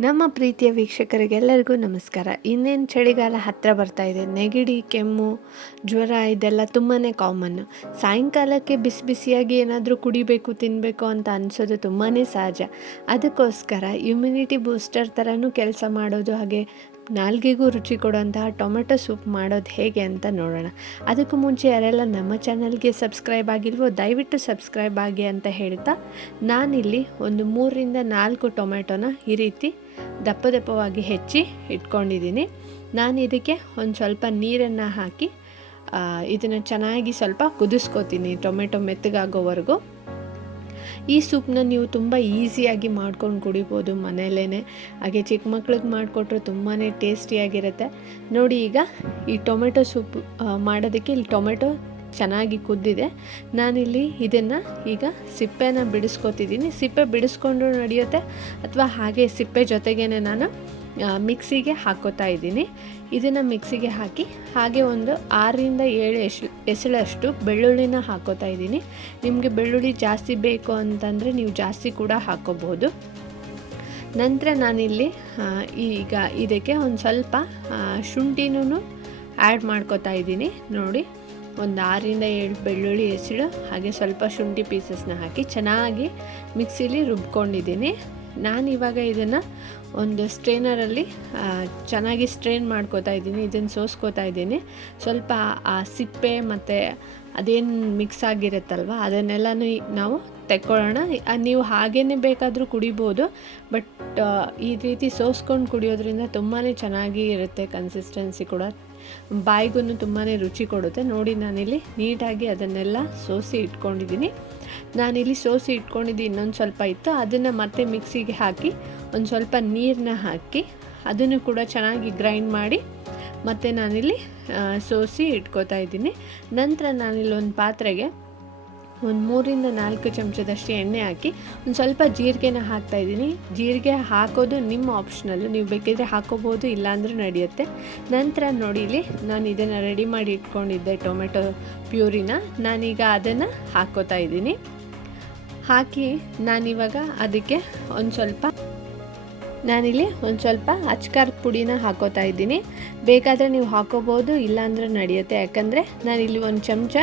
ನಮ್ಮ ಪ್ರೀತಿಯ ವೀಕ್ಷಕರಿಗೆಲ್ಲರಿಗೂ ನಮಸ್ಕಾರ. ಇನ್ನೇನು ಚಳಿಗಾಲ ಹತ್ತಿರ ಬರ್ತಾ ಇದೆ? ನೆಗಡಿ, ಕೆಮ್ಮು, ಜ್ವರ ಇದೆಲ್ಲ ತುಂಬಾ ಕಾಮನ್ನು ಸಾಯಂಕಾಲಕ್ಕೆ ಬಿಸಿ ಬಿಸಿಯಾಗಿ ಏನಾದರೂ ಕುಡಿಬೇಕು ತಿನ್ನಬೇಕು ಅಂತ ಅನಿಸೋದು ತುಂಬಾ ಸಹಜ. ಅದಕ್ಕೋಸ್ಕರ ಇಮ್ಯುನಿಟಿ ಬೂಸ್ಟರ್ ಥರನೂ ಕೆಲಸ ಮಾಡೋದು ಹಾಗೆ ನಾಲ್ಗೆಗೂ ರುಚಿ ಕೊಡುವಂತಹ ಟೊಮೆಟೊ ಸೂಪ್ ಮಾಡೋದು ಹೇಗೆ ಅಂತ ನೋಡೋಣ. ಅದಕ್ಕೂ ಮುಂಚೆ ಯಾರೆಲ್ಲ ನಮ್ಮ ಚಾನಲ್ಗೆ ಸಬ್ಸ್ಕ್ರೈಬ್ ಆಗಿಲ್ವೋ ದಯವಿಟ್ಟು ಸಬ್ಸ್ಕ್ರೈಬ್ ಆಗಿ ಅಂತ ಹೇಳ್ತಾ, ನಾನಿಲ್ಲಿ ಒಂದು ಮೂರರಿಂದ ನಾಲ್ಕು ಟೊಮೆಟೊನ ಈ ರೀತಿ ದಪ್ಪ ದಪ್ಪವಾಗಿ ಹೆಚ್ಚಿ ಇಟ್ಕೊಂಡಿದ್ದೀನಿ. ನಾನು ಇದಕ್ಕೆ ಒಂದು ಸ್ವಲ್ಪ ನೀರನ್ನು ಹಾಕಿ ಇದನ್ನು ಚೆನ್ನಾಗಿ ಸ್ವಲ್ಪ ಕುದಿಸ್ಕೋತೀನಿ ಟೊಮೆಟೊ ಮೆತ್ತಗಾಗೋವರೆಗೂ. ಈ ಸೂಪ್ನ ನೀವು ತುಂಬ ಈಸಿಯಾಗಿ ಮಾಡ್ಕೊಂಡು ಕುಡಿಬೋದು ಮನೆಯಲ್ಲೇ ಹಾಗೆ ಚಿಕ್ಕ ಮಕ್ಳಿಗೆ ಮಾಡಿಕೊಟ್ರೆ ತುಂಬಾ ಟೇಸ್ಟಿಯಾಗಿರುತ್ತೆ. ನೋಡಿ ಈಗ ಈ ಟೊಮೆಟೊ ಸೂಪ್ ಮಾಡೋದಕ್ಕೆ ಇಲ್ಲಿ ಟೊಮೆಟೊ ಚೆನ್ನಾಗಿ ಕುದ್ದಿದೆ. ನಾನಿಲ್ಲಿ ಇದನ್ನು ಈಗ ಸಿಪ್ಪೆನ ಬಿಡಿಸ್ಕೊತಿದ್ದೀನಿ. ಸಿಪ್ಪೆ ಬಿಡಿಸ್ಕೊಂಡು ನಡೆಯುತ್ತೆ ಅಥವಾ ಹಾಗೆ ಸಿಪ್ಪೆ ಜೊತೆಗೇ ನಾನು ಮಿಕ್ಸಿಗೆ ಹಾಕೋತಾ ಇದ್ದೀನಿ. ಇದನ್ನು ಮಿಕ್ಸಿಗೆ ಹಾಕಿ ಹಾಗೆ ಒಂದು ಆರರಿಂದ ಏಳು ಎಸ್, ಎಸಳಷ್ಟು ಬೆಳ್ಳುಳ್ಳಿನ ಹಾಕೋತಾ ಇದ್ದೀನಿ. ನಿಮಗೆ ಬೆಳ್ಳುಳ್ಳಿ ಜಾಸ್ತಿ ಬೇಕು ಅಂತಂದರೆ ನೀವು ಜಾಸ್ತಿ ಕೂಡ ಹಾಕೋಬಹುದು. ನಂತರ ನಾನಿಲ್ಲಿ ಈಗ ಇದಕ್ಕೆ ಒಂದು ಸ್ವಲ್ಪ ಶುಂಠಿನೂ ಆ್ಯಡ್ ಮಾಡ್ಕೋತಾ ಇದ್ದೀನಿ. ನೋಡಿ, ಒಂದು ಆರರಿಂದ ಏಳು ಬೆಳ್ಳುಳ್ಳಿ, ಎಸಳು, ಹಾಗೆ ಸ್ವಲ್ಪ ಶುಂಠಿ ಪೀಸಸ್ನ ಹಾಕಿ ಚೆನ್ನಾಗಿ ಮಿಕ್ಸಿಲಿ ರುಬ್ಕೊಂಡಿದ್ದೀನಿ. ನಾನು ಇವಾಗ ಇದನ್ನು ಒಂದು ಸ್ಟ್ರೈನರಲ್ಲಿ ಚೆನ್ನಾಗಿ ಸ್ಟ್ರೈನ್ ಮಾಡ್ಕೋತಾ ಇದ್ದೀನಿ, ಇದನ್ನು ಸೋಸ್ಕೋತಾ ಇದ್ದೀನಿ. ಸ್ವಲ್ಪ ಆ ಸಿಪ್ಪೆ ಮತ್ತು ಅದೇನು ಮಿಕ್ಸ್ ಆಗಿರುತ್ತಲ್ವ, ಅದನ್ನೆಲ್ಲನೂ ನಾವು ತೆಕ್ಕೊಳ್ಳೋಣ. ನೀವು ಹಾಗೇ ಬೇಕಾದರೂ ಕುಡಿಬೋದು, ಬಟ್ ಈ ರೀತಿ ಸೋಸ್ಕೊಂಡು ಕುಡಿಯೋದ್ರಿಂದ ತುಂಬಾ ಚೆನ್ನಾಗಿ ಇರುತ್ತೆ ಕನ್ಸಿಸ್ಟೆನ್ಸಿ ಕೂಡ. ಬಾಯಿಗೂ ತುಂಬಾ ರುಚಿ ಕೊಡುತ್ತೆ. ನೋಡಿ ನಾನಿಲ್ಲಿ ನೀಟಾಗಿ ಅದನ್ನೆಲ್ಲ ಸೋಸಿ ಇಟ್ಕೊಂಡಿದ್ದೀನಿ. ನಾನಿಲ್ಲಿ ಸೋಸಿ ಇಟ್ಕೊಂಡಿದ್ದು ಇನ್ನೊಂದು ಸ್ವಲ್ಪ ಇತ್ತು. ಅದನ್ನು ಮತ್ತೆ ಮಿಕ್ಸಿಗೆ ಹಾಕಿ, ಒಂದು ಸ್ವಲ್ಪ ನೀರನ್ನ ಹಾಕಿ, ಅದನ್ನು ಕೂಡ ಚೆನ್ನಾಗಿ ಗ್ರೈಂಡ್ ಮಾಡಿ ಮತ್ತು ನಾನಿಲ್ಲಿ ಸೋಸಿ ಇಟ್ಕೋತಾ ಇದ್ದೀನಿ. ನಂತರ ನಾನಿಲ್ಲಿ ಒಂದು ಪಾತ್ರೆಗೆ ಒಂದು ಮೂರಿಂದ ನಾಲ್ಕು ಚಮಚದಷ್ಟು ಎಣ್ಣೆ ಹಾಕಿ ಒಂದು ಸ್ವಲ್ಪ ಜೀರಿಗೆನ ಹಾಕ್ತಾಯಿದ್ದೀನಿ ಜೀರಿಗೆ ಹಾಕೋದು ನಿಮ್ಮ ಆಪ್ಷನಲ್ಲು ನೀವು ಬೇಕಿದ್ರೆ ಹಾಕೋಬೋದು, ಇಲ್ಲಾಂದ್ರೂ ನಡೆಯುತ್ತೆ. ನಂತರ ನೋಡಿ ಇಲ್ಲಿ ನಾನು ಇದನ್ನು ರೆಡಿ ಮಾಡಿ ಇಟ್ಕೊಂಡಿದ್ದೆ ಟೊಮೆಟೊ ಪ್ಯೂರಿನ. ನಾನೀಗ ಅದನ್ನು ಹಾಕೋತಾ ಇದ್ದೀನಿ. ಹಾಕಿ ನಾನಿವಾಗ ಅದಕ್ಕೆ ಒಂದು ಸ್ವಲ್ಪ ನಾನಿಲ್ಲಿ ಒಂದು ಸ್ವಲ್ಪ ಅಚ್ಕಾರದ ಪುಡಿನ ಹಾಕೋತಾ ಇದ್ದೀನಿ. ಬೇಕಾದರೆ ನೀವು ಹಾಕೋಬೋದು, ಇಲ್ಲಾಂದ್ರೆ ನಡೆಯುತ್ತೆ. ಯಾಕಂದರೆ ನಾನಿಲ್ಲಿ ಒಂದು ಚಮಚ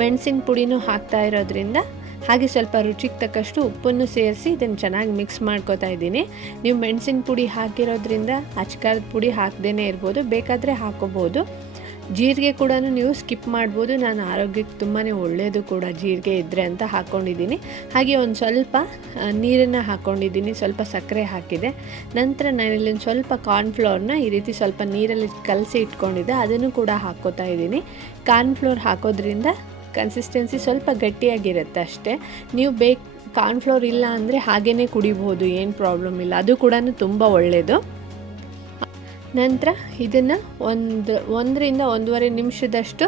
ಮೆಣಸಿನ ಪುಡಿನೂ ಹಾಕ್ತಾ ಇರೋದ್ರಿಂದ ಹಾಗೆ ಸ್ವಲ್ಪ ರುಚಿಗೆ ತಕ್ಕಷ್ಟು ಉಪ್ಪನ್ನು ಸೇರಿಸಿ ಇದನ್ನು ಚೆನ್ನಾಗಿ ಮಿಕ್ಸ್ ಮಾಡ್ಕೋತಾ ಇದ್ದೀನಿ. ನೀವು ಮೆಣಸಿನ ಪುಡಿ ಹಾಕಿರೋದ್ರಿಂದ ಅಚ್ಕಾರದ ಪುಡಿ ಹಾಕ್ದೇ ಇರ್ಬೋದು, ಬೇಕಾದರೆ ಹಾಕೋಬೋದು. ಜೀರಿಗೆ ಕೂಡ ನೀವು ಸ್ಕಿಪ್ ಮಾಡ್ಬೋದು. ನಾನು ಆರೋಗ್ಯಕ್ಕೆ ತುಂಬಾ ಒಳ್ಳೆಯದು ಕೂಡ ಜೀರಿಗೆ ಇದ್ದರೆ ಅಂತ ಹಾಕ್ಕೊಂಡಿದ್ದೀನಿ ಹಾಗೆ ಒಂದು ಸ್ವಲ್ಪ ನೀರನ್ನು ಹಾಕ್ಕೊಂಡಿದ್ದೀನಿ ಸ್ವಲ್ಪ ಸಕ್ಕರೆ ಹಾಕಿದೆ. ನಂತರ ನಾನಿಲ್ಲಿ ಒಂದು ಸ್ವಲ್ಪ ಕಾರ್ನ್ಫ್ಲೋರ್ನ ಈ ರೀತಿ ಸ್ವಲ್ಪ ನೀರಲ್ಲಿ ಕಲಸಿ ಇಟ್ಕೊಂಡಿದ್ದೆ. ಅದನ್ನು ಕೂಡ ಹಾಕ್ಕೋತಾ ಇದ್ದೀನಿ. ಕಾರ್ನ್ಫ್ಲೋರ್ ಹಾಕೋದ್ರಿಂದ ಕನ್ಸಿಸ್ಟೆನ್ಸಿ ಸ್ವಲ್ಪ ಗಟ್ಟಿಯಾಗಿರುತ್ತೆ ಅಷ್ಟೇ. ನೀವು ಬೇಕು ಕಾರ್ನ್ಫ್ಲೋರ್ ಇಲ್ಲ ಅಂದರೆ ಹಾಗೇ ಕುಡಿಬೋದು, ಏನು ಪ್ರಾಬ್ಲಮ್ ಇಲ್ಲ. ಅದು ಕೂಡ ತುಂಬ ಒಳ್ಳೆಯದು ನಂತರ ಇದನ್ನು ಒಂದು, ಒಂದರಿಂದ ಒಂದೂವರೆ ನಿಮಿಷದಷ್ಟು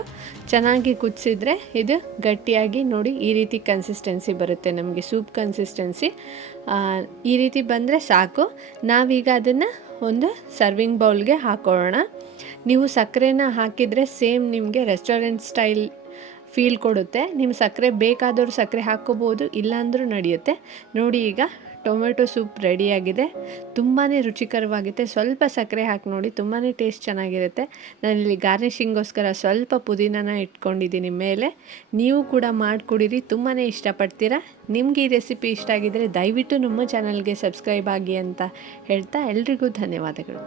ಚೆನ್ನಾಗಿ ಕುದಿಸಿದ್ರೆ ಇದು ಗಟ್ಟಿಯಾಗಿ ನೋಡಿ ಈ ರೀತಿ ಕನ್ಸಿಸ್ಟೆನ್ಸಿ ಬರುತ್ತೆ ನಮಗೆ ಸೂಪ್ ಕನ್ಸಿಸ್ಟೆನ್ಸಿ ಈ ರೀತಿ ಬಂದರೆ ಸಾಕು. ನಾವೀಗ ಅದನ್ನು ಒಂದು ಸರ್ವಿಂಗ್ ಬೌಲ್ಗೆ ಹಾಕೊಳ್ಳೋಣ ನೀವು ಸಕ್ಕರೆನ ಹಾಕಿದರೆ ಸೇಮ್ ನಿಮಗೆ ರೆಸ್ಟೋರೆಂಟ್ ಸ್ಟೈಲ್ ಫೀಲ್ ಕೊಡುತ್ತೆ. ನಿಮ್ಮ ಸಕ್ಕರೆ ಬೇಕಾದವರು ಸಕ್ಕರೆ ಹಾಕ್ಕೋಬೋದು, ಇಲ್ಲಾಂದರೂ ನಡೆಯುತ್ತೆ. ನೋಡಿ ಈಗ ಟೊಮೆಟೊ ಸೂಪ್ ರೆಡಿಯಾಗಿದೆ ತುಂಬಾ ರುಚಿಕರವಾಗುತ್ತೆ. ಸ್ವಲ್ಪ ಸಕ್ಕರೆ ಹಾಕಿ ನೋಡಿ ತುಂಬಾ ಟೇಸ್ಟ್ ಚೆನ್ನಾಗಿರುತ್ತೆ. ನಾನಿಲ್ಲಿ ಗಾರ್ನಿಷಿಂಗೋಸ್ಕರ ಸ್ವಲ್ಪ ಪುದೀನನ ಇಟ್ಕೊಂಡಿದ್ದೀನಿ ಮೇಲೆ. ನೀವು ಕೂಡ ಮಾಡಿಕೊಡಿರಿ ತುಂಬಾ ಇಷ್ಟಪಡ್ತೀರಾ? ನಿಮಗೆ ಈ ರೆಸಿಪಿ ಇಷ್ಟ ಆಗಿದ್ದರೆ ದಯವಿಟ್ಟು ನಮ್ಮ ಚಾನಲ್ಗೆ ಸಬ್ಸ್ಕ್ರೈಬ್ ಆಗಿ ಅಂತ ಹೇಳ್ತಾ ಎಲ್ರಿಗೂ ಧನ್ಯವಾದಗಳು.